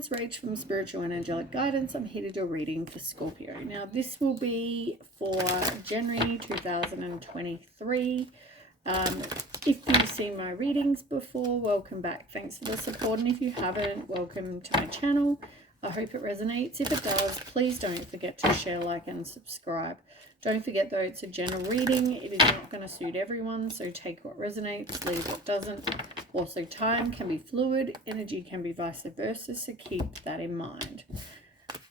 it's Rach from Spiritual and Angelic Guidance. I'm here to do a reading for Scorpio. Now, this will be for January 2023. If you've seen my readings before, welcome back. Thanks for the support. And if you haven't, welcome to my channel. I hope it resonates. If it does, please don't forget to share, like, and subscribe. Don't forget, though, it's a general reading. It is not going to suit everyone, so take what resonates, leave what doesn't. Also, time can be fluid, energy can be vice versa, so keep that in mind.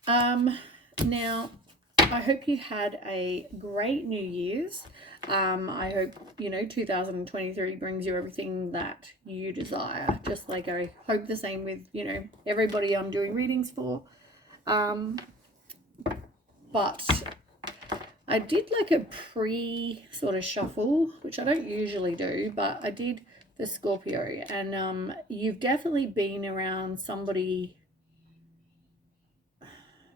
Now, I hope you had a great New Year's. I hope, 2023 brings you everything that you desire. Just like I hope the same with, everybody I'm doing readings for. But I did like a sort of shuffle, which I don't usually do, but I did the Scorpio. And you've definitely been around somebody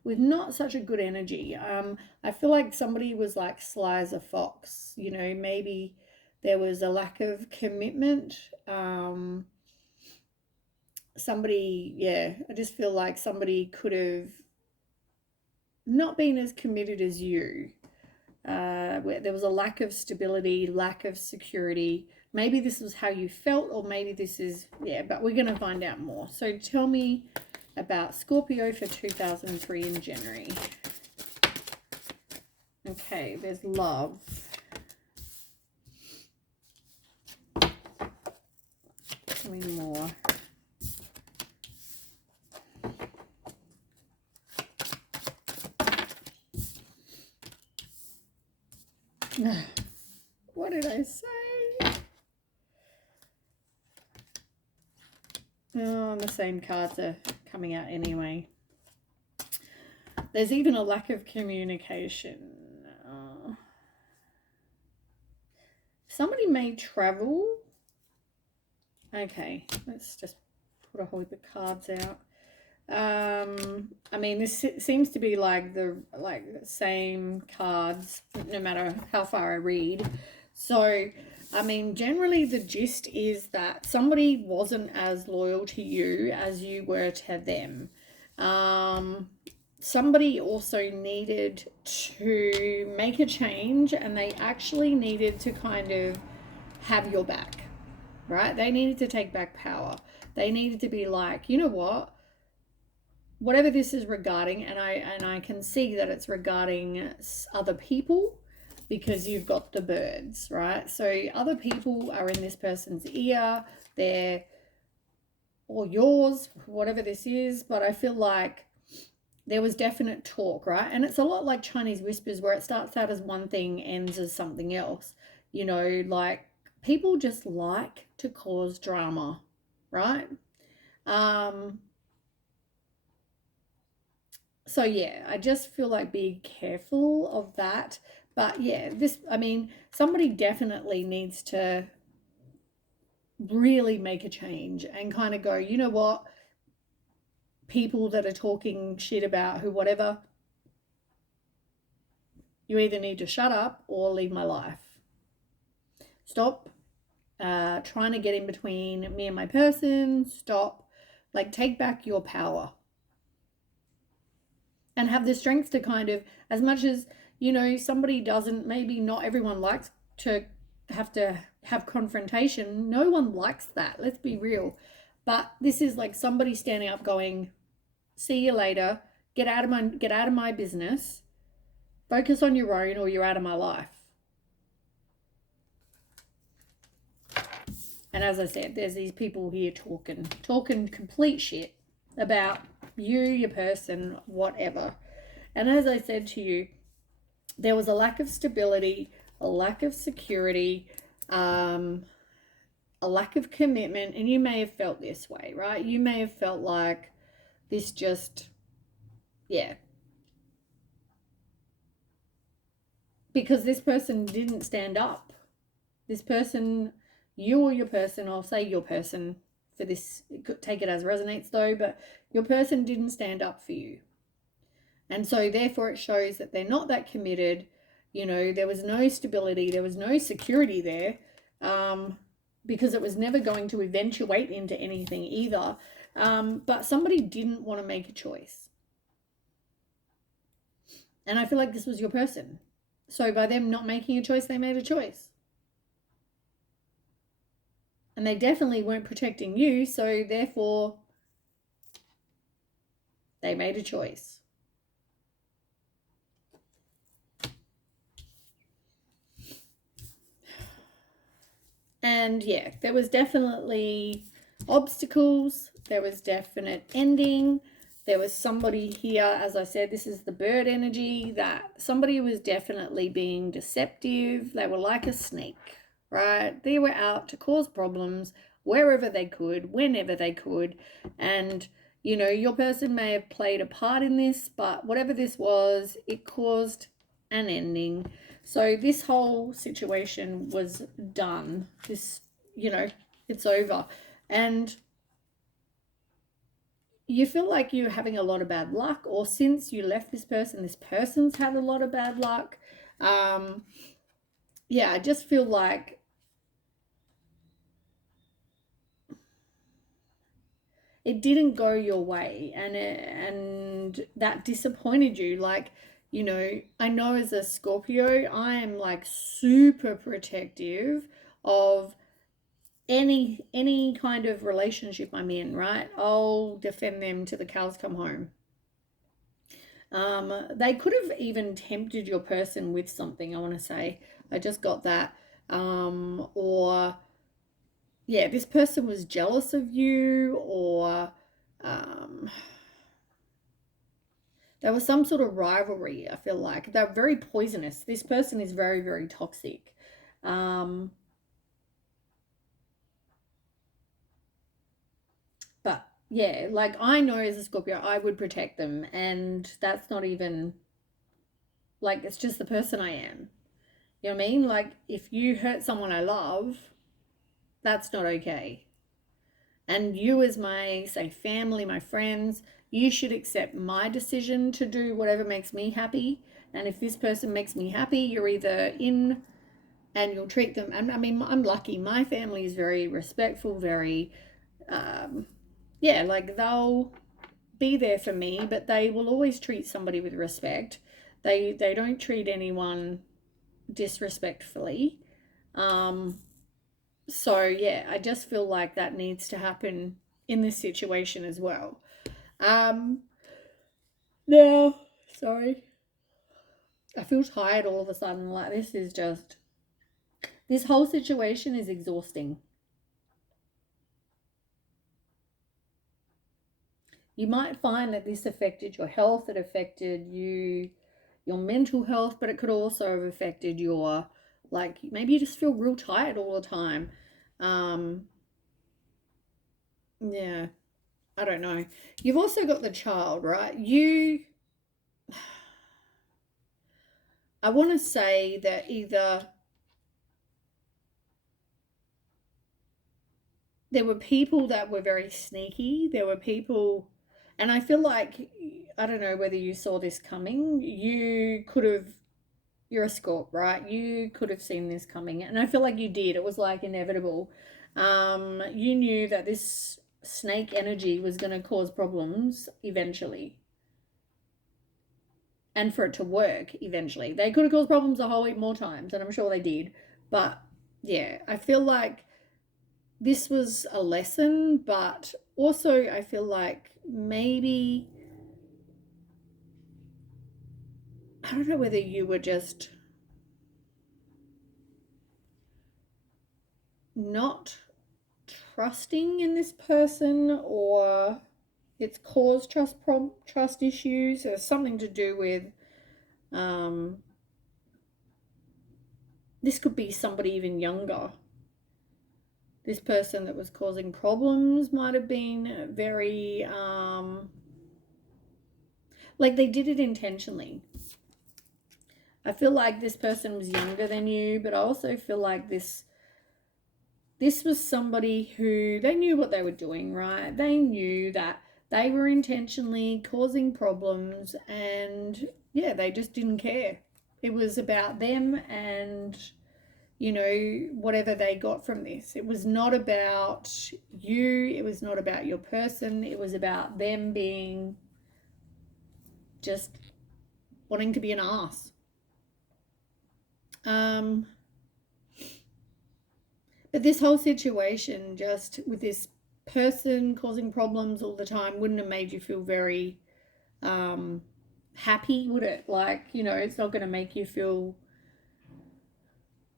with not such a good energy. I feel like somebody was like sly as a fox. Maybe there was a lack of commitment. I just feel like somebody could have not been as committed as you. Where there was a lack of stability, lack of security. Maybe this was how you felt, or maybe this is, but we're going to find out more. So tell me about Scorpio for 2003 in January. Okay, there's love. Tell me more. What did I say? Oh, the same cards are coming out anyway. There's even a lack of communication. Somebody may travel. Okay, let's just put a whole heap of cards out. I mean, this seems to be like the same cards no matter how far I read. So, I mean, generally the gist is that somebody wasn't as loyal to you as you were to them. Somebody also needed to make a change, and they actually needed to kind of have your back, right? They needed to take back power. They needed to be like, you know what? Whatever this is regarding, and I can see that it's regarding other people, because you've got the birds, right? So other people are in this person's ear, or yours, whatever this is. But I feel like there was definite talk, right? And it's a lot like Chinese whispers, where it starts out as one thing, ends as something else. Like people just like to cause drama, right? So yeah, I just feel like be careful of that. But yeah, somebody definitely needs to really make a change and kind of go, you know what? People that are talking shit about whatever, you either need to shut up or leave my life. Stop trying to get in between me and my person. Stop. Take back your power. And have the strength to kind of, as much as, somebody doesn't, maybe not everyone likes to have confrontation. No one likes that. Let's be real. But this is like somebody standing up going, see you later. Get out of my business. Focus on your own, or you're out of my life. And as I said, there's these people here talking complete shit about you, your person, whatever. And as I said to you, there was a lack of stability, a lack of security, a lack of commitment. And you may have felt this way, right? You may have felt like this just, because this person didn't stand up. This person, you or your person, I'll say your person for this, take it as resonates though, but your person didn't stand up for you. And so therefore it shows that they're not that committed. There was no stability, there was no security there, because it was never going to eventuate into anything either. But somebody didn't want to make a choice. And I feel like this was your person. So by them not making a choice, they made a choice. And they definitely weren't protecting you, so therefore they made a choice. And yeah, there was definitely obstacles. There was definite ending. There was somebody here, as I said, this is the bird energy, that somebody was definitely being deceptive. They were like a snake, right? They were out to cause problems wherever they could, whenever they could. And, you know, your person may have played a part in this, but whatever this was, it caused an ending. So this whole situation was done. This, you know, it's over. And you feel like you're having a lot of bad luck, or since you left this person's had a lot of bad luck. Yeah, I just feel like it didn't go your way, and that disappointed you. Like, you know, I know as a Scorpio, I am like super protective of any kind of relationship I'm in, right? I'll defend them till the cows come home. They could have even tempted your person with something, I want to say. I just got that. Or, yeah, this person was jealous of you, or there was some sort of rivalry, I feel like. They're very poisonous. This person is very, very toxic. But yeah, like I know as a Scorpio, I would protect them, and that's not even like it's just the person I am. You know what I mean? Like if you hurt someone I love, that's not okay. And you, as my, say, family, my friends, you should accept my decision to do whatever makes me happy. And if this person makes me happy, you're either in and you'll treat them. I mean, I'm lucky. My family is very respectful, very, yeah, like they'll be there for me, but they will always treat somebody with respect. They don't treat anyone disrespectfully. So yeah, I just feel like that needs to happen in this situation as well. Um, Now, sorry, I feel tired all of a sudden. Like this whole situation is exhausting. You might find that this affected your health, it affected your mental health, but it could also have affected your, like, maybe you just feel real tired all the time. Um, yeah, I don't know. You've also got the child, right? I want to say that either there were people that were very sneaky, there were people, and I feel like, I don't know whether you saw this coming. You could have, you're a Scorp, right? You could have seen this coming, and I feel like you did. It was like inevitable. You knew that this snake energy was going to cause problems eventually, and for it to work eventually. They could have caused problems a whole heap more times, and I'm sure they did. But yeah, I feel like this was a lesson, but also I feel like maybe, I don't know whether you were just not trusting in this person, or it's caused trust issues, or something to do with this could be somebody even younger. This person that was causing problems might have been very like they did it intentionally. I feel like this person was younger than you, but I also feel like this was somebody who, they knew what they were doing, right? They knew that they were intentionally causing problems, and yeah, they just didn't care. It was about them, and you know, whatever they got from this. It was not about you. It was not about your person. It was about them being just wanting to be an ass. But this whole situation, just with this person causing problems all the time, wouldn't have made you feel very happy, would it? Like, you know, it's not going to make you feel,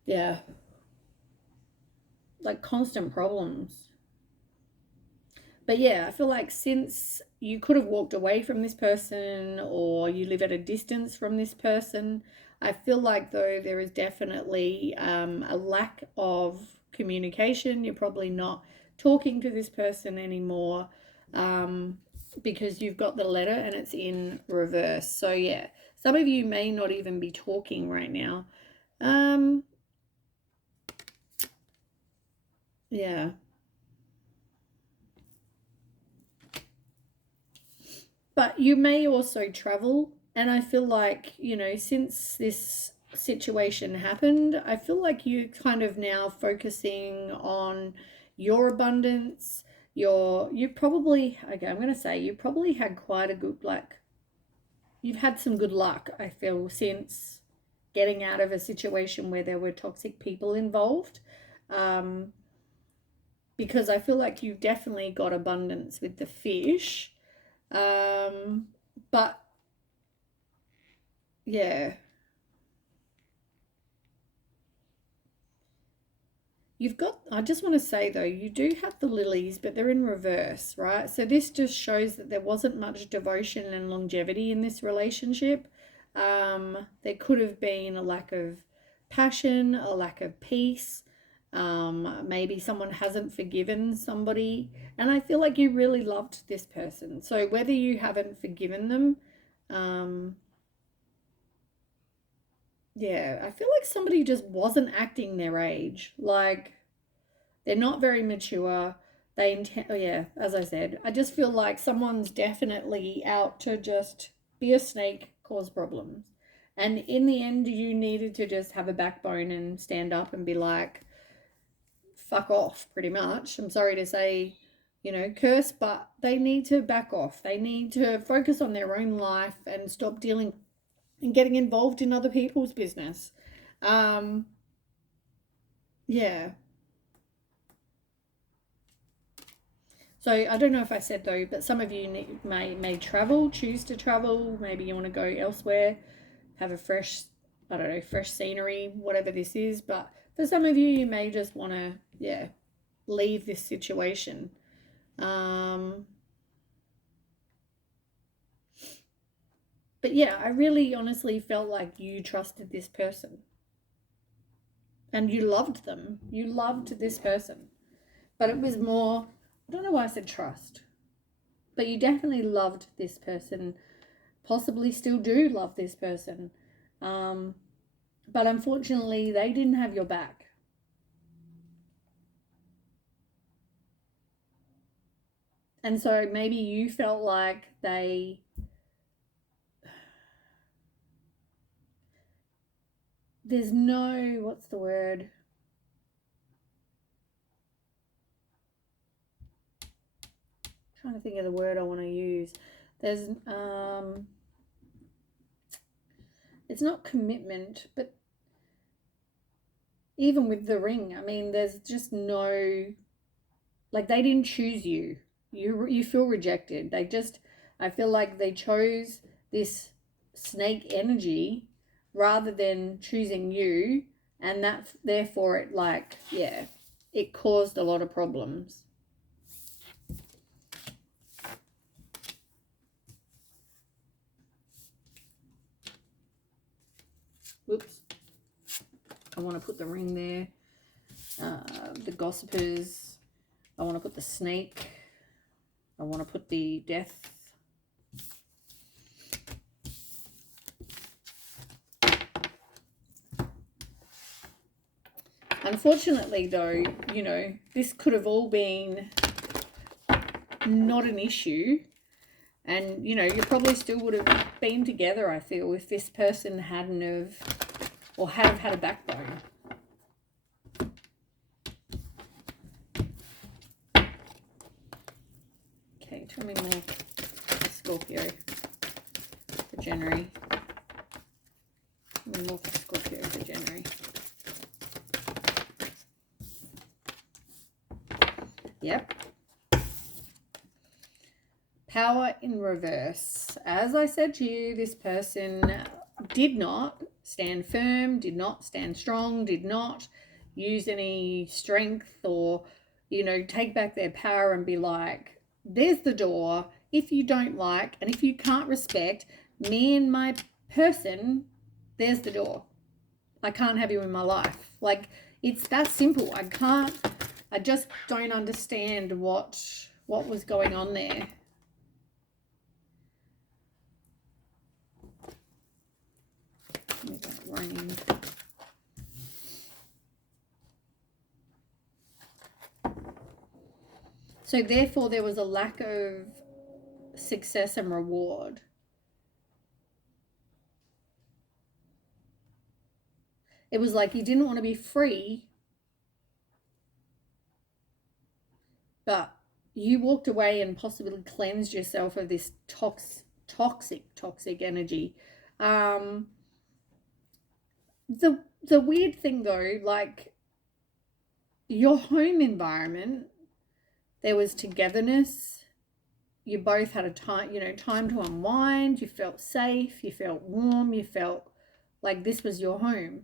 yeah, like constant problems. But yeah, I feel like since you could have walked away from this person or you live at a distance from this person, I feel like though there is definitely a lack of communication. You're probably not talking to this person anymore because you've got the letter and it's in reverse. So yeah, some of you may not even be talking right now. Yeah. But you may also travel. And I feel like, you know, since this situation happened, I feel like you kind of now focusing on your abundance. You probably, okay, I'm going to say you probably had quite a good, like, you've had some good luck, I feel, since getting out of a situation where there were toxic people involved. Because I feel like you've definitely got abundance with the fish. But yeah, you've got, I just want to say though, you do have the lilies, but they're in reverse, right? So this just shows that there wasn't much devotion and longevity in this relationship. There could have been a lack of passion, a lack of peace. Maybe someone hasn't forgiven somebody. And I feel like you really loved this person. So whether you haven't forgiven them, yeah, I feel like somebody just wasn't acting their age. Like they're not very mature. They intend, oh yeah, as I said, I just feel like someone's definitely out to just be a snake, cause problems. And in the end, you needed to just have a backbone and stand up and be like, fuck off, pretty much. I'm sorry to say, you know, curse, but they need to back off. They need to focus on their own life and stop dealing and getting involved in other people's business. Yeah. So I don't know if I said though, but some of you may travel, choose to travel. Maybe you want to go elsewhere, have a fresh, I don't know, fresh scenery, whatever this is. But for some of you, you may just want to, yeah, leave this situation. But yeah, I really honestly felt like you trusted this person and you loved them. You loved this person. But it was more, I don't know why I said trust, but you definitely loved this person, possibly still do love this person. But unfortunately, they didn't have your back. And so maybe you felt like there's no, what's the word? I'm trying to think of the word I want to use. There's, it's not commitment, but even with the ring, I mean, there's just no, like they didn't choose you. You feel rejected. They just, I feel like they chose this snake energy rather than choosing you, and that therefore it like, yeah, it caused a lot of problems. Whoops. I want to put the ring there. The gossipers. I want to put the snake. I want to put the death. Unfortunately, though, you know, this could have all been not an issue. And, you know, you probably still would have been together, I feel, if this person hadn't have, or had a backbone. Scorpio for January. More for Scorpio for January. Yep. Power in reverse. As I said to you, this person did not stand firm, did not stand strong, did not use any strength or, you know, take back their power and be like, there's the door. If you don't like, and if you can't respect me and my person, there's the door. I can't have you in my life. Like, it's that simple. I just don't understand what was going on there. Make that rain. So therefore there was a lack of success and reward. It was like you didn't want to be free, but you walked away and possibly cleansed yourself of this toxic energy. The weird thing though, like your home environment, there was togetherness. You both had a time, you know, time to unwind. You felt safe. You felt warm. You felt like this was your home.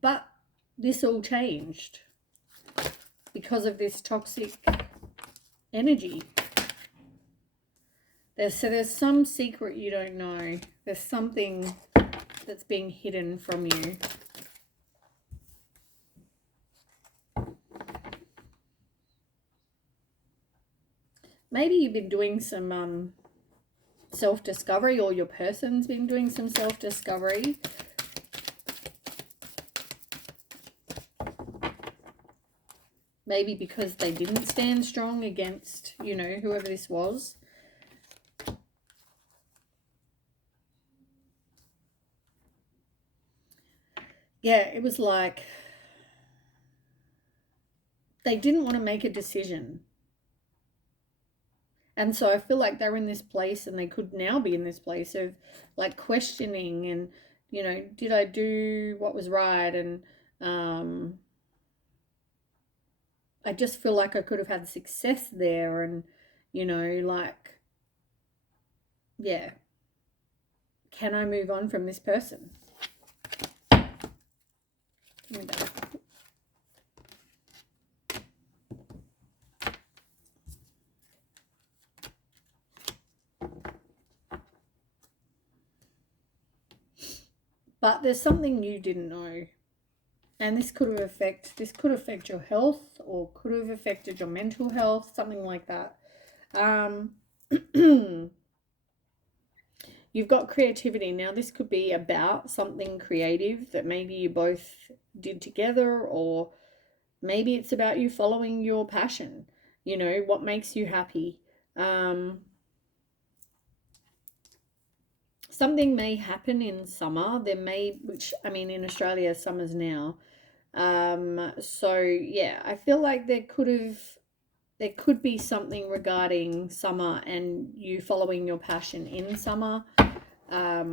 But this all changed because of this toxic energy. There's some secret you don't know. There's something that's being hidden from you. Maybe you've been doing some self-discovery, or your person's been doing some self-discovery. Maybe because they didn't stand strong against, you know, whoever this was. Yeah, it was like they didn't want to make a decision. And so I feel like they're in this place, and they could now be in this place of like questioning and, you know, did I do what was right? And I just feel like I could have had success there, and, you know, like, yeah, can I move on from this person? Give me that. But there's something you didn't know. And this could affect your health, or could have affected your mental health, something like that. You've got creativity. Now, this could be about something creative that maybe you both did together, or maybe it's about you following your passion, you know, what makes you happy. Something may happen in summer. There may, which, I mean, in Australia, summer's now. So yeah, I feel like there could be something regarding summer and you following your passion in summer. I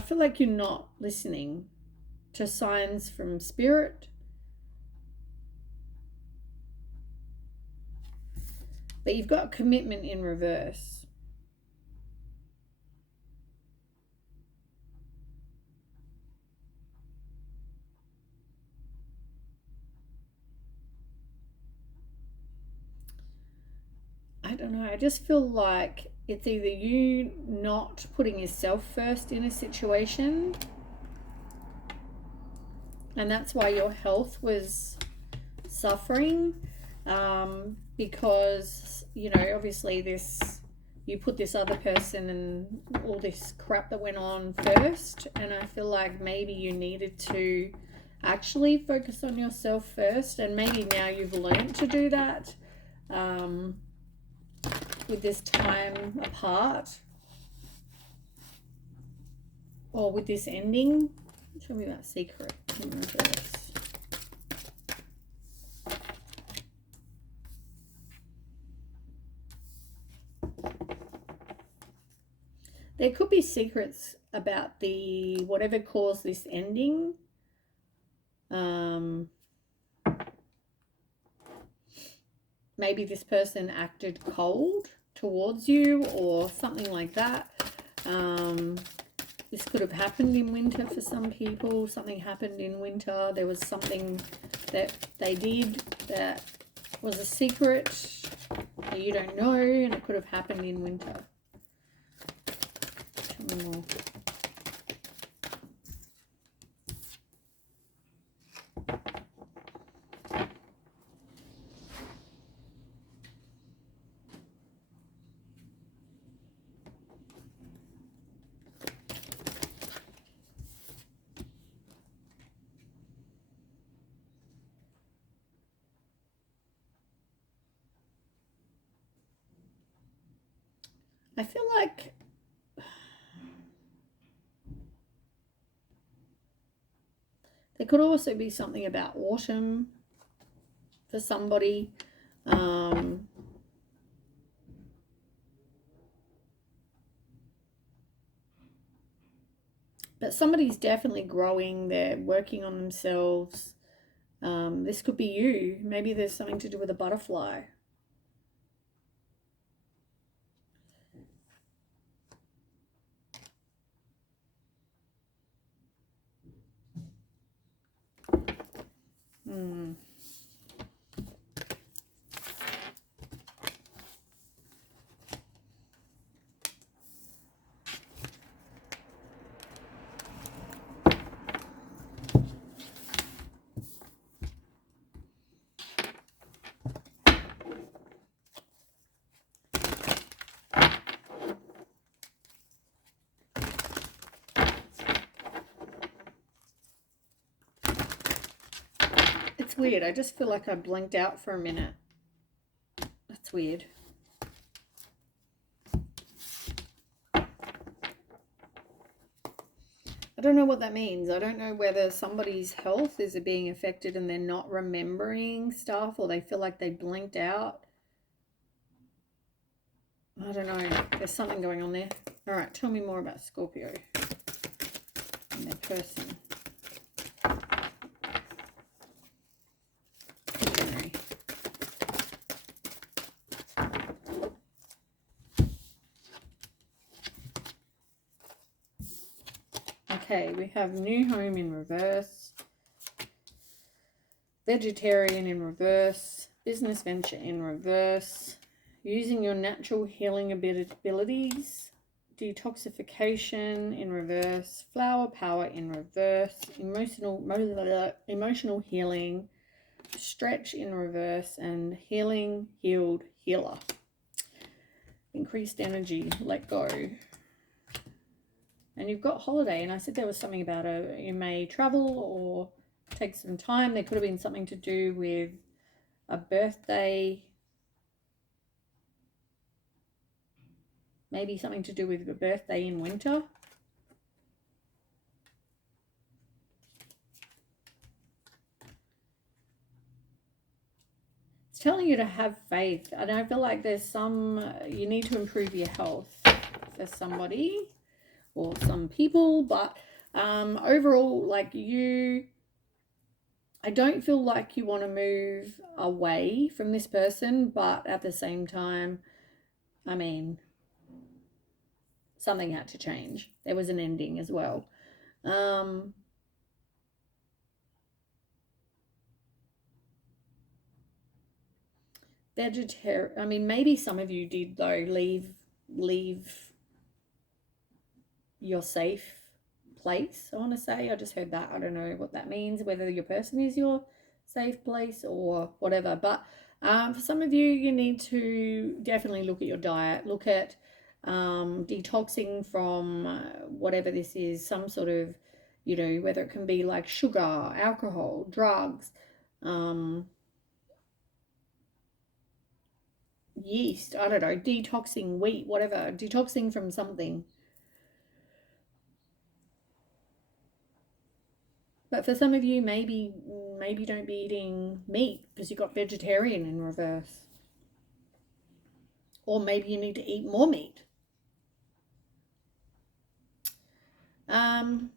feel like you're not listening to signs from spirit. But you've got commitment in reverse. I don't know. I just feel like it's either you not putting yourself first in a situation, and that's why your health was suffering, because, you know, obviously you put this other person and all this crap that went on first, and I feel like maybe you needed to actually focus on yourself first, and maybe now you've learned to do that with this time apart, or with this ending. Show me that secret in reverse. There could be secrets about the whatever caused this ending. Maybe this person acted cold towards you or something like that. This could have happened in winter for some people. Something happened in winter. There was something that they did that was a secret that you don't know, and it could have happened in winter. Tell me more. I feel like there could also be something about autumn for somebody. But somebody's definitely growing. They're working on themselves. This could be you. Maybe there's something to do with a butterfly. It's weird. I just feel like I blinked out for a minute. That's weird. I don't know what that means. I don't know whether somebody's health is being affected and they're not remembering stuff, or they feel like they blinked out. I don't know. There's something going on there. All right, tell me more about Scorpio and their person. Okay, we have new home in reverse, vegetarian in reverse, business venture in reverse, using your natural healing abilities, detoxification in reverse, flower power in reverse, emotional healing, stretch in reverse, and healing, healed, healer. Increased energy, let go. And you've got holiday, and I said there was something about you may travel or take some time. There could have been something to do with a birthday, maybe something to do with a birthday in winter. It's telling you to have faith, and I feel like there's you need to improve your health for somebody or some people, but overall, like I don't feel like you want to move away from this person, but at the same time, I mean, something had to change. There was an ending as well. Vegetarian. I mean, maybe some of you did though leave your safe place. I want to say. I just heard that. I don't know what that means. Whether your person is your safe place or whatever. But for some of you, you need to definitely look at your diet. Look at detoxing from whatever this is. Some sort of, whether it can be like sugar, alcohol, drugs, yeast, I don't know, detoxing wheat, whatever, detoxing from something. But for some of you, maybe don't be eating meat because you've got vegetarian in reverse. Or maybe you need to eat more meat. Some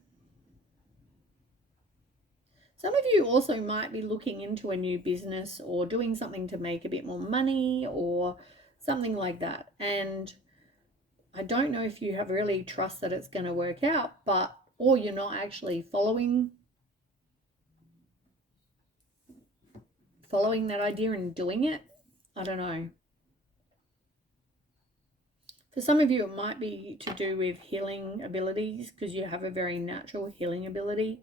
of you also might be looking into a new business or doing something to make a bit more money or something like that. And I don't know if you have really trust that it's going to work out, or you're not actually following that idea and doing it. I don't know. For some of you, it might be to do with healing abilities because you have a very natural healing ability.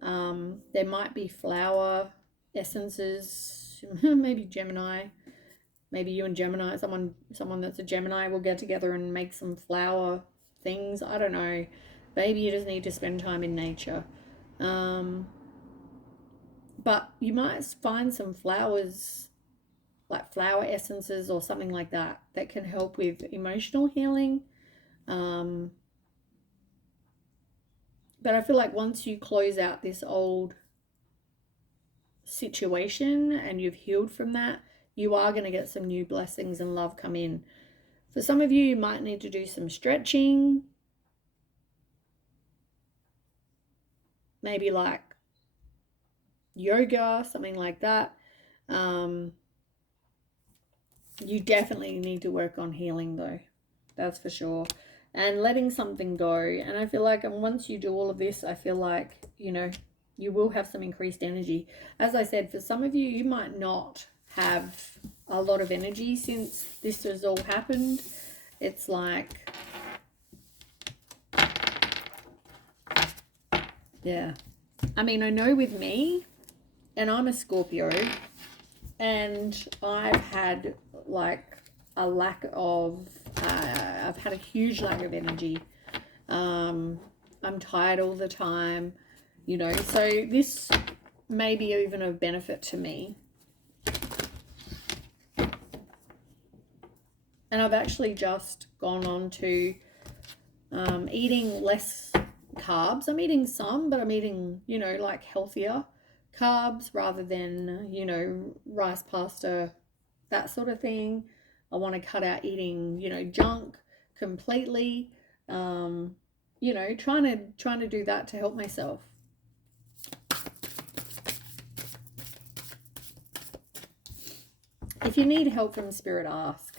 There might be flower essences, maybe Gemini. Maybe you and Gemini, someone that's a Gemini will get together and make some flower things. I don't know. Maybe you just need to spend time in nature. But you might find some flowers, like flower essences or something like that, that can help with emotional healing. But I feel like once you close out this old situation and you've healed from that, you are going to get some new blessings and love come in. For some of you, you might need to do some stretching. Maybe like yoga, something like that. You definitely need to work on healing though. That's for sure. And letting something go. And I feel like once you do all of this, I feel like, you will have some increased energy. As I said, for some of you, you might not have a lot of energy since this has all happened. It's like, yeah. I mean, I know with me, and I'm a Scorpio, and I've had like a lack of, I've had a huge lack of energy. I'm tired all the time, so this may be even a benefit to me. And I've actually just gone on to eating less carbs. I'm eating some, but I'm eating, like healthier carbs rather than, rice, pasta, that sort of thing. I want to cut out eating, junk completely. Trying to do that to help myself. If you need help from Spirit, ask.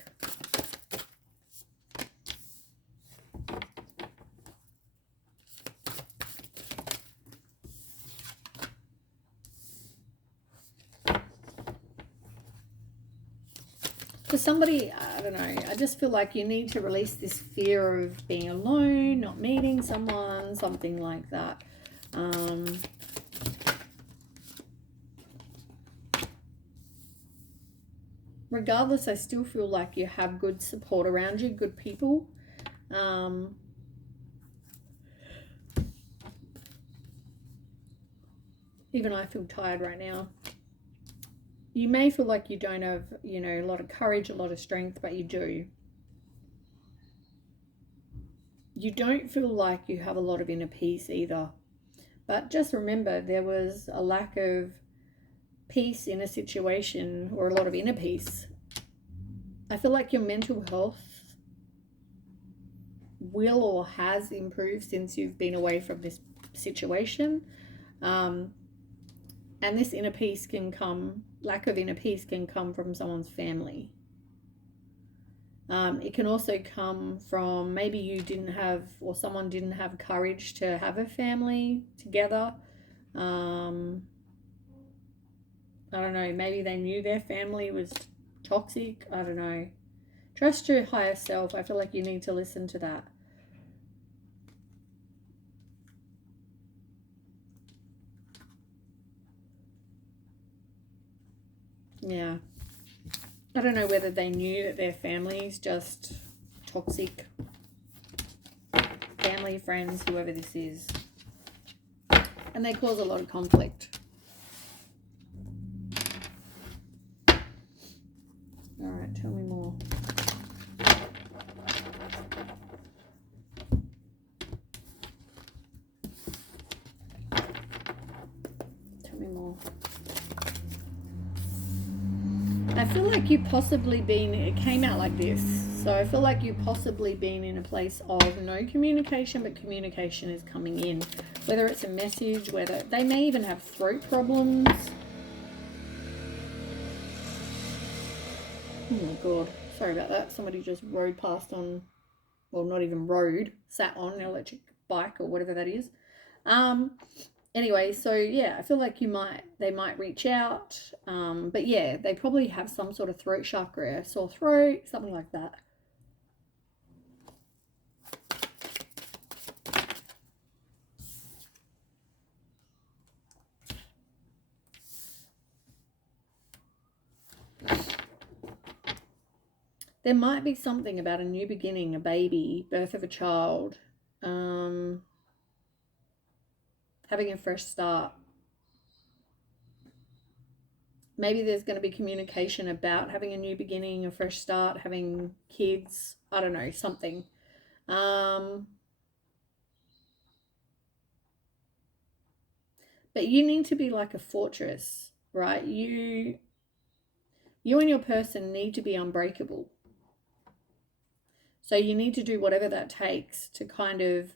For somebody, I don't know, I just feel like you need to release this fear of being alone, not meeting someone, something like that. Regardless, I still feel like you have good support around you, good people. Even I feel tired right now. You may feel like you don't have, a lot of courage, a lot of strength, but you do. You don't feel like you have a lot of inner peace either. But just remember, there was a lack of peace in a situation, or a lot of inner peace. I feel like your mental health will or has improved since you've been away from this situation. And this inner peace lack of inner peace can come from someone's family. It can also come from maybe you didn't have, or someone didn't have courage to have a family together. I don't know, maybe they knew their family was toxic. I don't know. Trust your higher self. I feel like you need to listen to that. Yeah. I don't know whether they knew that their family's just toxic. Family, friends, whoever this is. And they cause a lot of conflict. Alright, tell me more. Tell me more. I feel like you possibly it came out like this. So I feel like you've possibly been in a place of no communication, but communication is coming in. Whether it's a message, whether they may even have throat problems. Oh my God. Sorry about that. Somebody just rode past on, well, not even rode, sat on an electric bike or whatever that is. Anyway, so yeah, I feel like they might reach out. But yeah, they probably have some sort of throat chakra, sore throat, something like that. There might be something about a new beginning, a baby, birth of a child, having a fresh start. Maybe there's going to be communication about having a new beginning, a fresh start, having kids. I don't know, something. But you need to be like a fortress, right? You and your person need to be unbreakable. So you need to do whatever that takes to kind of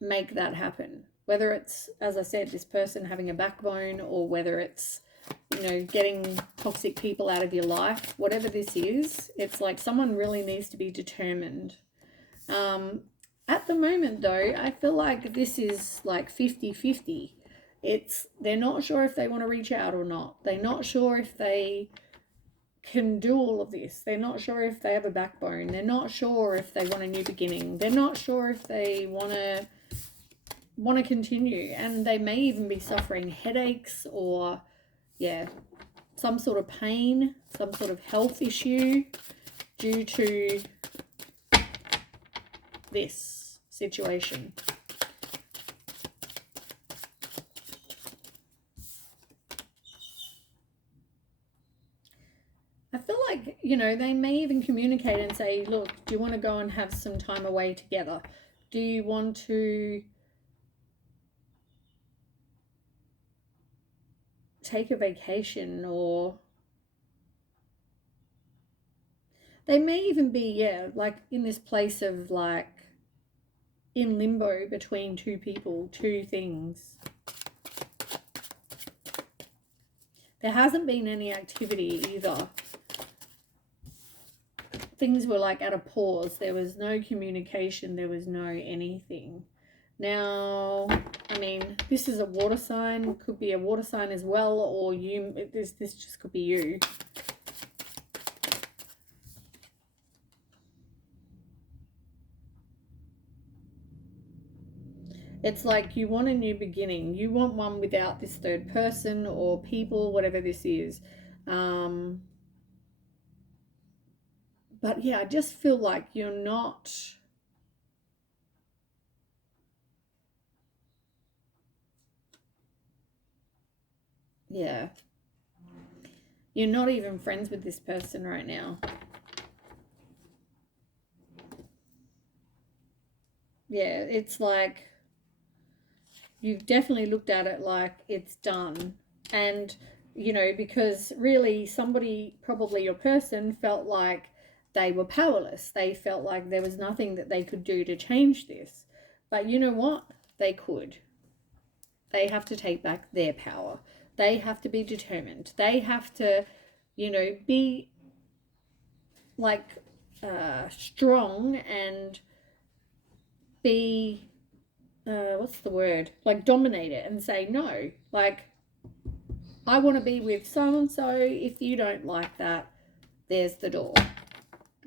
make that happen. Whether it's, as I said, this person having a backbone, or whether it's, getting toxic people out of your life, whatever this is, it's like someone really needs to be determined. At the moment, though, I feel like this is like 50-50. They're not sure if they want to reach out or not. They're not sure if they can do all of this. They're not sure if they have a backbone. They're not sure if they want a new beginning. They're not sure if they want to continue, and they may even be suffering headaches or some sort of pain, some sort of health issue due to this situation. I feel like, they may even communicate and say, look, do you want to go and have some time away together? Do you want to take a vacation? Or they may even be, like in this place of like in limbo between two people, two things. There hasn't been any activity either. Things were like at a pause. There was no communication. There was no anything. Now, I mean, this is a water sign. Could be a water sign as well, or this just could be you. It's like you want a new beginning. You want one without this third person or people, whatever this is. But yeah, I just feel like you're not... Yeah. You're not even friends with this person right now. Yeah, it's like you've definitely looked at it like it's done. And, because really somebody, probably your person, felt like they were powerless. They felt like there was nothing that they could do to change this. But you know what? They could. They have to take back their power. They have to be determined. They have to, be like strong and be, what's the word? Like dominate it and say no. Like, I want to be with so-and-so. If you don't like that, there's the door.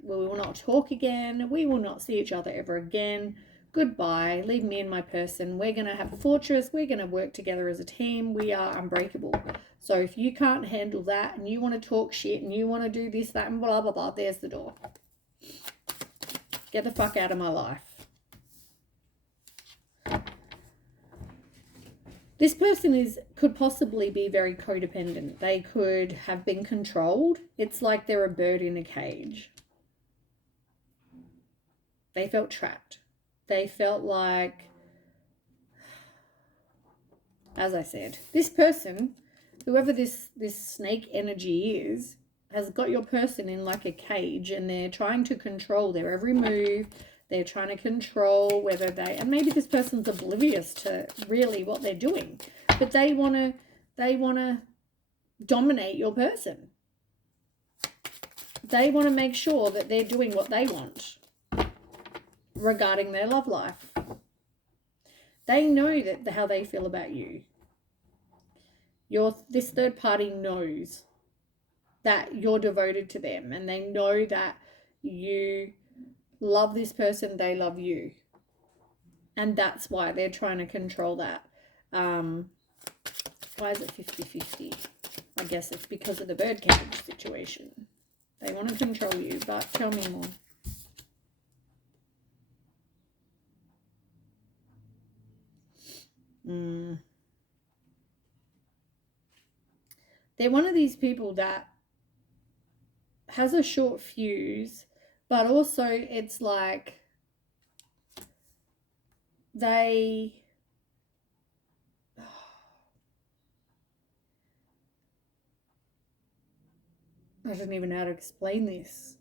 We will not talk again. We will not see each other ever again. Goodbye. Leave me and my person. We're going to have a fortress. We're going to work together as a team. We are unbreakable. So if you can't handle that and you want to talk shit and you want to do this, that, and blah, blah, blah, there's the door. Get the fuck out of my life. This person could possibly be very codependent. They could have been controlled. It's like they're a bird in a cage. They felt trapped. They felt like, as I said, this person, whoever this snake energy is, has got your person in like a cage, and they're trying to control their every move. They're trying to control whether they, and maybe this person's oblivious to really what they're doing, but they want to dominate your person. They want to make sure that they're doing what they want regarding their love life. They know that how they feel about you. This third party knows that you're devoted to them, and they know that you love this person, they love you. And that's why they're trying to control that. Why is it 50-50? I guess it's because of the birdcage situation. They want to control you, but tell me more. They're one of these people that has a short fuse, but also it's like they I don't even know how to explain this.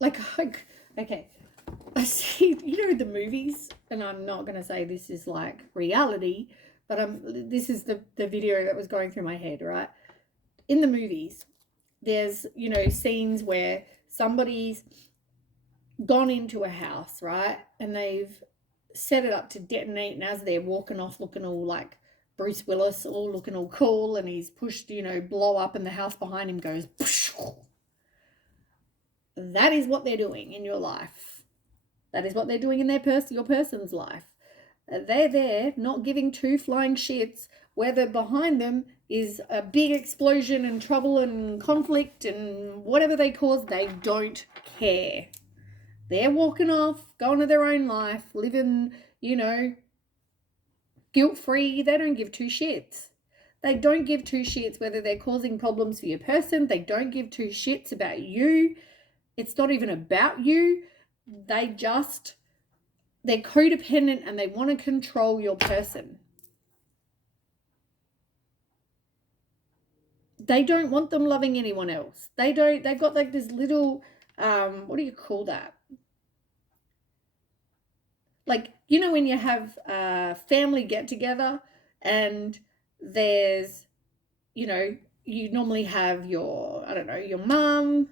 Like, okay, I see, the movies, and I'm not going to say this is like reality, but this is the video that was going through my head, right? In the movies, there's, scenes where somebody's gone into a house, right? And they've set it up to detonate, and as they're walking off looking all like Bruce Willis, all looking all cool, and he's pushed, blow up, and the house behind him goes, that is what they're doing in your life. That is what they're doing in your person's life. They're there not giving two flying shits whether behind them is a big explosion and trouble and conflict and whatever they cause. They don't care. They're walking off, going to their own life, living, guilt-free. They don't give two shits. They don't give two shits whether they're causing problems for your person. They don't give two shits about you. It's not even about you. They're codependent, and they want to control your person. They don't want them loving anyone else. They've got like this little, what do you call that? Like, when you have a family get together, and there's, you normally have your mum,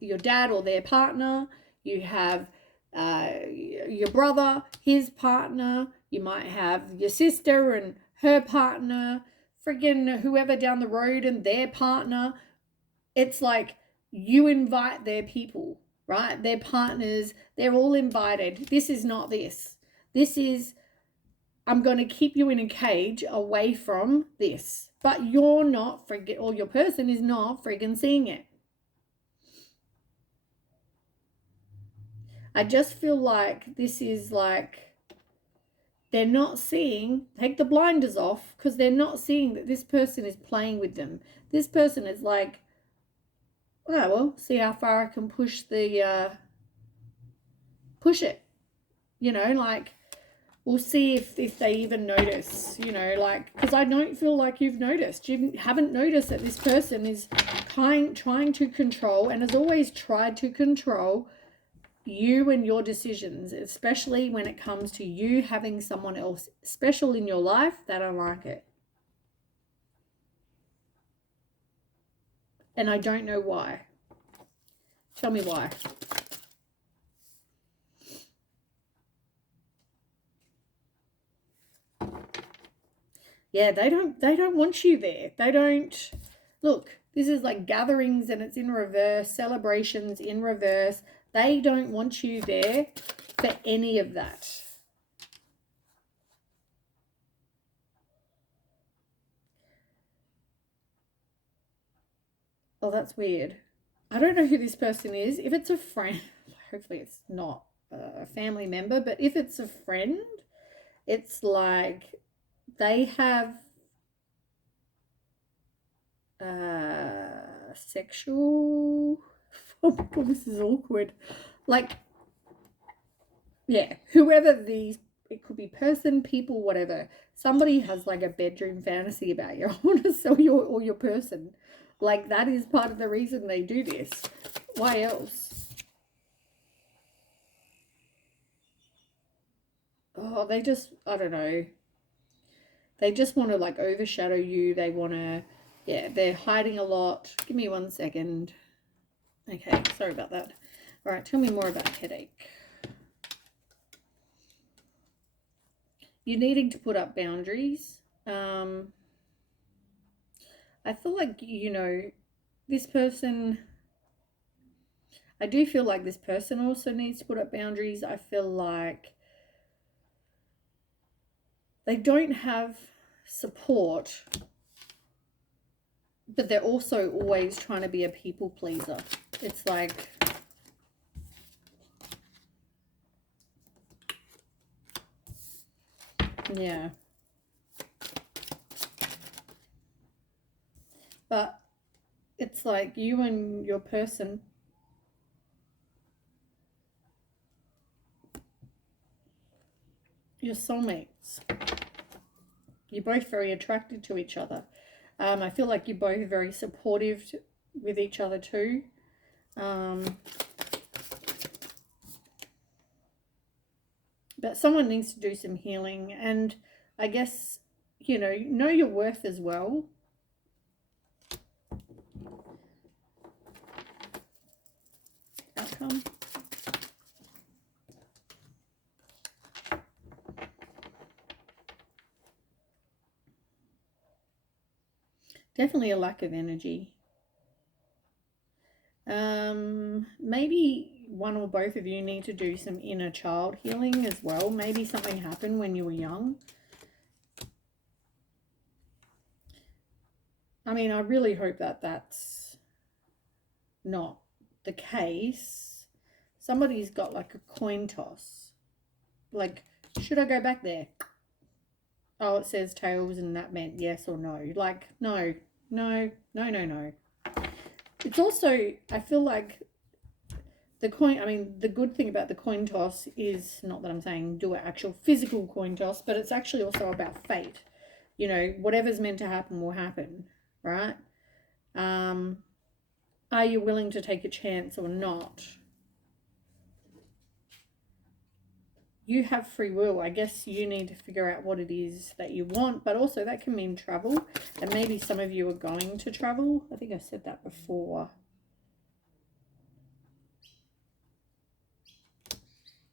your dad or their partner, you have your brother, his partner, you might have your sister and her partner, friggin' whoever down the road and their partner. It's like you invite their people, right? Their partners, they're all invited. This is not this. This is, I'm going to keep you in a cage away from this. But you're not or your person is not friggin' seeing it. I just feel like this is like they're not seeing, take the blinders off, because they're not seeing that this person is playing with them. This person is like, oh, well, see how far I can push it. Like, we'll see if they even notice, because I don't feel like you've noticed. You haven't noticed that this person is trying to control, and has always tried to control you and your decisions, especially when it comes to you having someone else special in your life. They don't like it. And I don't know why. Tell me why. Yeah, they don't want you there. They don't. Look, this is like gatherings, and it's in reverse, celebrations in reverse. They don't want you there for any of that. Oh, that's weird. I don't know who this person is. If it's a friend, hopefully it's not a family member, but if it's a friend, it's like they have sexual, oh my god, this is awkward. Like, yeah, whoever these it could be person, people, whatever. Somebody has like a bedroom fantasy about you. I want to sell you or your person. Like, that is part of the reason they do this. Why else? Oh, they just, I don't know. They just want to like overshadow you. They want to, yeah, they're hiding a lot. Give me 1 second. Okay, sorry about that. All right, tell me more about headache. You're needing to put up boundaries. I feel like, you know, this person, I do feel like this person also needs to put up boundaries. I feel like they don't have support, but they're also always trying to be a people pleaser. It's like, yeah. But it's like you and your person, your soulmates. You're both very attracted to each other. I feel like you're both very supportive with each other too. But someone needs to do some healing, and I guess, you know your worth as well. Outcome. Definitely a lack of energy. Maybe one or both of you need to do some inner child healing as well. Maybe something happened when you were young. I mean, I really hope that that's not the case. Somebody's got like a coin toss. Like, should I go back there? Oh, it says tails and that meant yes or no. Like, no. It's also, I feel like the good thing about the coin toss is, not that I'm saying do an actual physical coin toss, but it's actually also about fate. You know, whatever's meant to happen will happen, right? Are you willing to take a chance or not? You have free will. I guess you need to figure out what it is that you want, but also that can mean travel, and maybe some of you are going to travel. I think I said that before.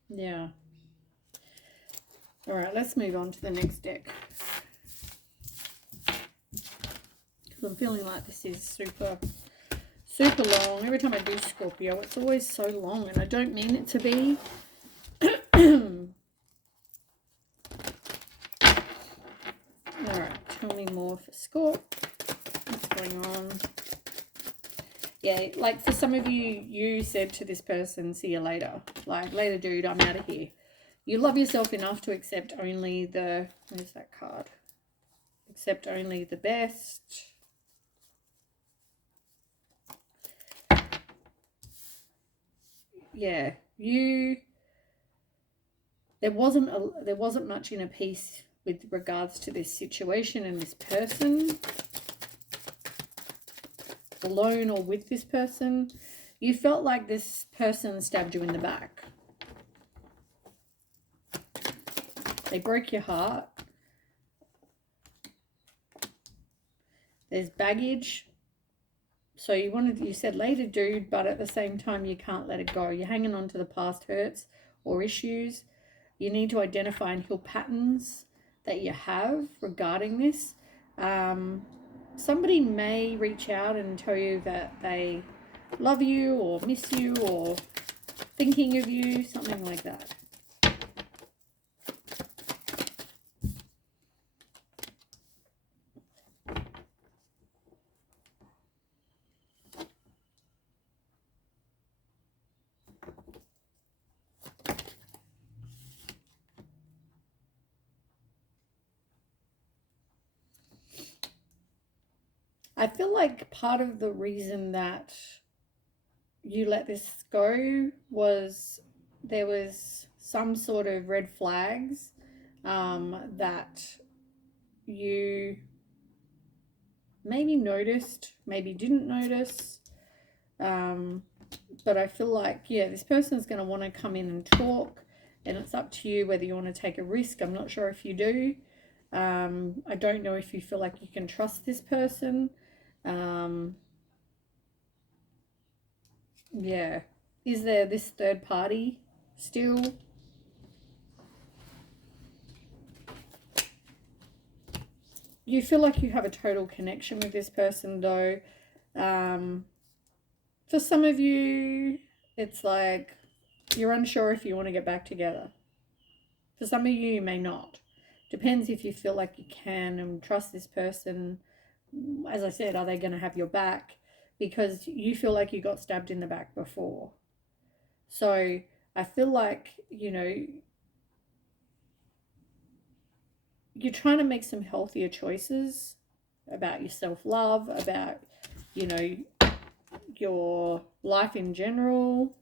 Yeah. All right, let's move on to the next deck. I'm feeling like this is super long. Every time I do Scorpio, it's always so long, and I don't mean it to be. Alright, tell me more for Scorp. What's going on? Yeah, like for some of you, you said to this person, see you later. Like, later, dude, I'm out of here. You love yourself enough to accept only the... Where's that card? Accept only the best. Yeah, there wasn't much inner peace with regards to this situation and this person, alone or with this person. You felt like this person stabbed you in the back. They broke your heart. There's baggage. So you said later, dude, but at the same time, you can't let it go. You're hanging on to the past hurts or issues. You need to identify and heal patterns that you have regarding this. Somebody may reach out and tell you that they love you or miss you or thinking of you, something like that. I feel like part of the reason that you let this go was there was some sort of red flags that you maybe noticed, maybe didn't notice. But I feel like, yeah, this person is going to want to come in and talk, and it's up to you whether you want to take a risk. I'm not sure if you do. I don't know if you feel like you can trust this person. Yeah. Is there this third party still? You feel like you have a total connection with this person, though. For some of you, it's like you're unsure if you want to get back together. For some of you, you may not. Depends if you feel like you can and trust this person. As I said, are they going to have your back? Because you feel like you got stabbed in the back before. So I feel like, you know, you're trying to make some healthier choices about your self-love, about, you know, your life in general.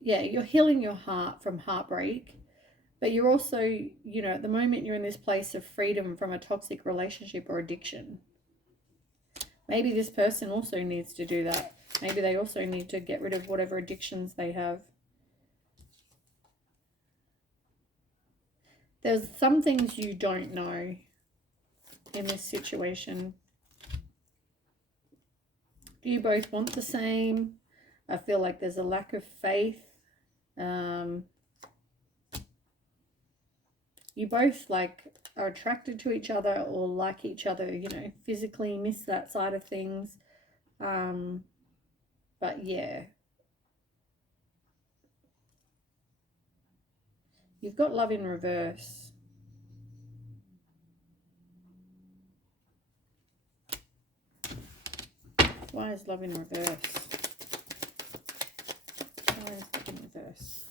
Yeah, you're healing your heart from heartbreak, but you're also, you know, at the moment you're in this place of freedom from a toxic relationship or addiction. Maybe this person also needs to do that. Maybe they also need to get rid of whatever addictions they have. There's some things you don't know in this situation. Do you both want the same? I feel like there's a lack of faith. You both like are attracted to each other or like each other, you know, physically miss that side of things. But yeah, you've got love in reverse. Why is love in reverse? Why is love in reverse?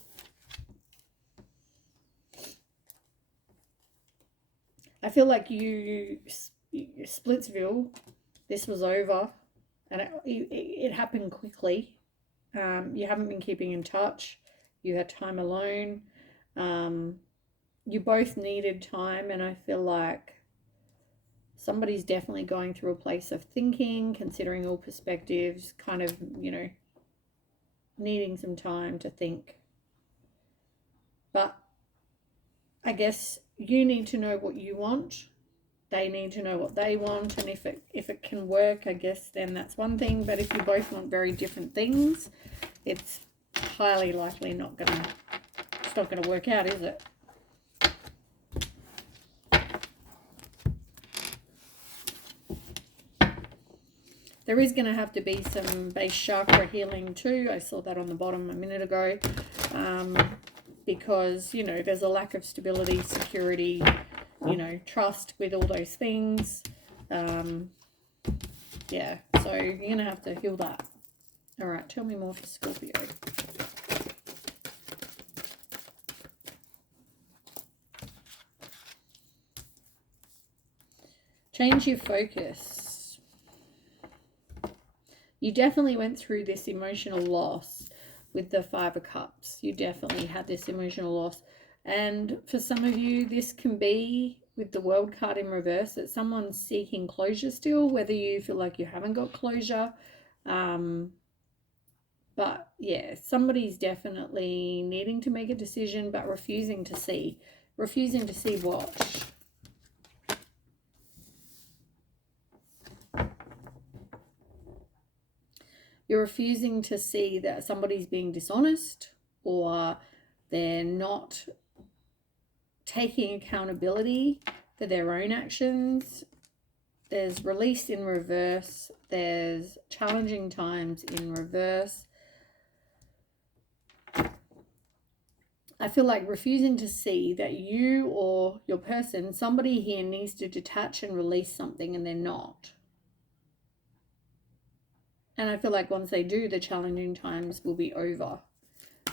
I feel like you Splitsville, this was over, and it happened quickly. You haven't been keeping in touch. You had time alone. You both needed time, and I feel like somebody's definitely going through a place of thinking, considering all perspectives, kind of, you know, needing some time to think. But I guess you need to know what you want. They need to know what they want, and if it can work, I guess then that's one thing. But if you both want very different things, it's highly likely it's not gonna work out, is it? There is going to have to be some base chakra healing too. I saw that on the bottom a minute ago. Because, you know, there's a lack of stability, security, you know, trust with all those things. Yeah, so you're going to have to heal that. All right, tell me more for Scorpio. Change your focus. You definitely went through this emotional loss with the Five of Cups. You definitely had this emotional loss. And for some of you, this can be, with the World card in reverse, that someone's seeking closure still, whether you feel like you haven't got closure. But yeah, somebody's definitely needing to make a decision, but refusing to see. Refusing to see what? You're refusing to see that somebody's being dishonest, or they're not taking accountability for their own actions. There's release in reverse. There's challenging times in reverse. I feel like refusing to see that you or your person, somebody here needs to detach and release something, and they're not. And I feel like once they do, the challenging times will be over.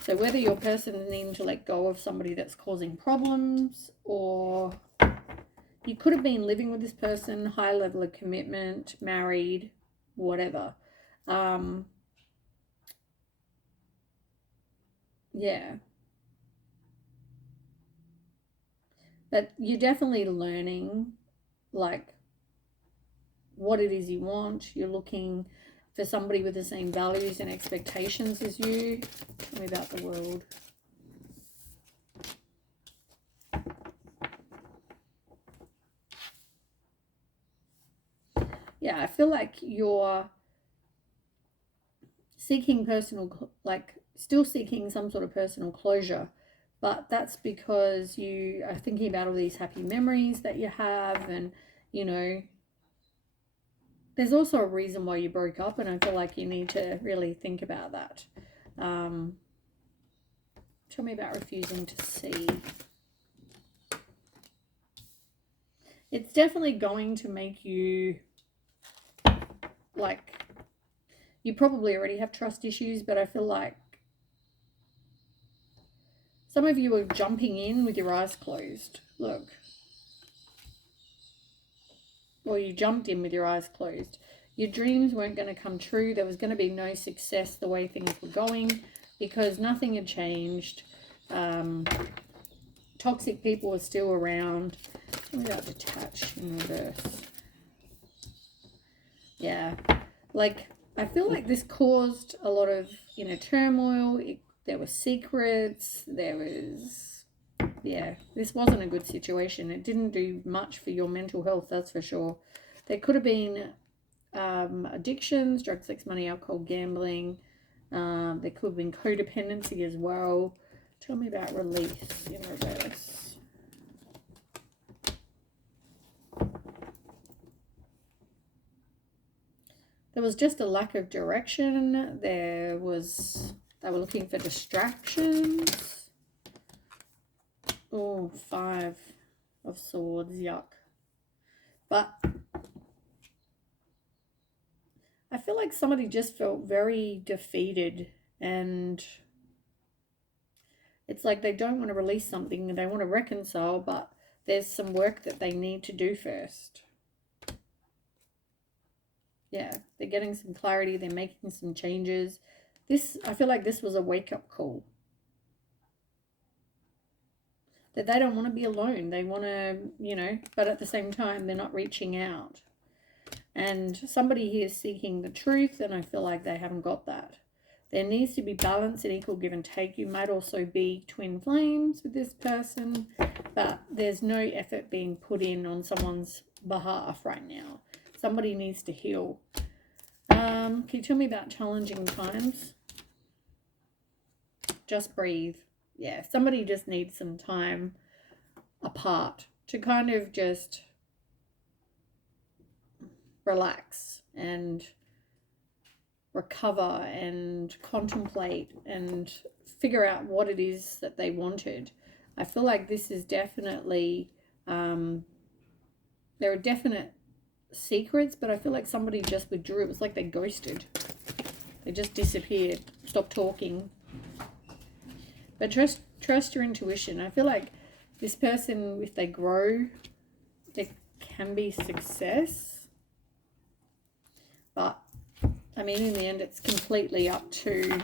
So whether your person is needing to let go of somebody that's causing problems, or you could have been living with this person, high level of commitment, married, whatever. Yeah. But you're definitely learning, like, what it is you want. You're looking for somebody with the same values and expectations as you. Tell me about the world. Yeah, I feel like you're seeking personal, like, still seeking some sort of personal closure, but that's because you are thinking about all these happy memories that you have, and you know, there's also a reason why you broke up, and I feel like you need to really think about that. um Tell me about refusing to see. It's definitely going to make you, like, you probably already have trust issues, but I feel like some of you are jumping in with your eyes closed. Look. Or you jumped in with your eyes closed. Your dreams weren't going to come true. There was going to be no success the way things were going because nothing had changed. Toxic people are still around. Tell me about detach in reverse. Yeah. Like, I feel like this caused a lot of inner turmoil. There were secrets. There was, yeah, this wasn't a good situation. It didn't do much for your mental health, that's for sure. There could have been addictions, drugs, sex, money, alcohol, gambling. There could have been codependency as well. Tell me about release in reverse. There was just a lack of direction. They were looking for distractions. Oh, 5 of Swords, yuck. But I feel like somebody just felt very defeated, and it's like they don't want to release something and they want to reconcile, but there's some work that they need to do first. Yeah, they're getting some clarity, they're making some changes. I feel like this was a wake-up call. That they don't want to be alone. They want to, but at the same time, they're not reaching out. And somebody here is seeking the truth, and I feel like they haven't got that. There needs to be balance and equal give and take. You might also be twin flames with this person, but there's no effort being put in on someone's behalf right now. Somebody needs to heal. Can you tell me about challenging times? Just breathe. Yeah, somebody just needs some time apart to kind of just relax and recover and contemplate and figure out what it is that they wanted. I feel like this is definitely, there are definite secrets, but I feel like somebody just withdrew. It was like they ghosted. They just disappeared, stopped talking. But trust your intuition. I feel like this person, if they grow, there can be success. But I mean, in the end, it's completely up to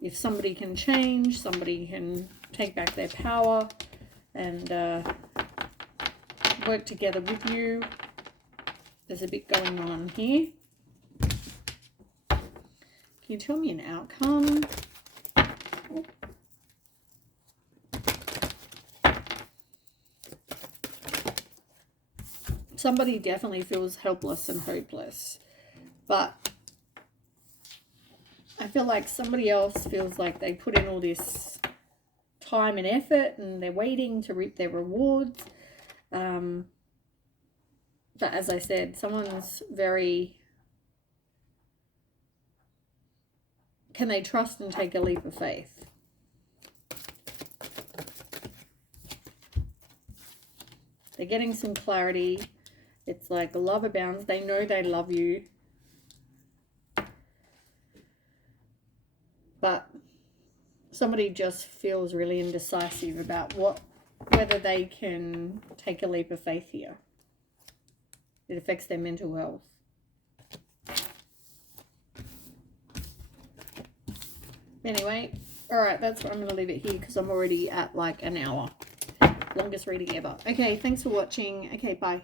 if somebody can change, somebody can take back their power and work together with you. There's a bit going on here. Can you tell me an outcome? Somebody definitely feels helpless and hopeless. But I feel like somebody else feels like they put in all this time and effort and they're waiting to reap their rewards. But as I said, someone's very... Can they trust and take a leap of faith? They're getting some clarity. It's like love abounds. They know they love you. But somebody just feels really indecisive about whether they can take a leap of faith here. It affects their mental health. Anyway, All right, that's what I'm going to leave it here because I'm already at like an hour. Longest reading ever. Okay, thanks for watching. Okay, bye.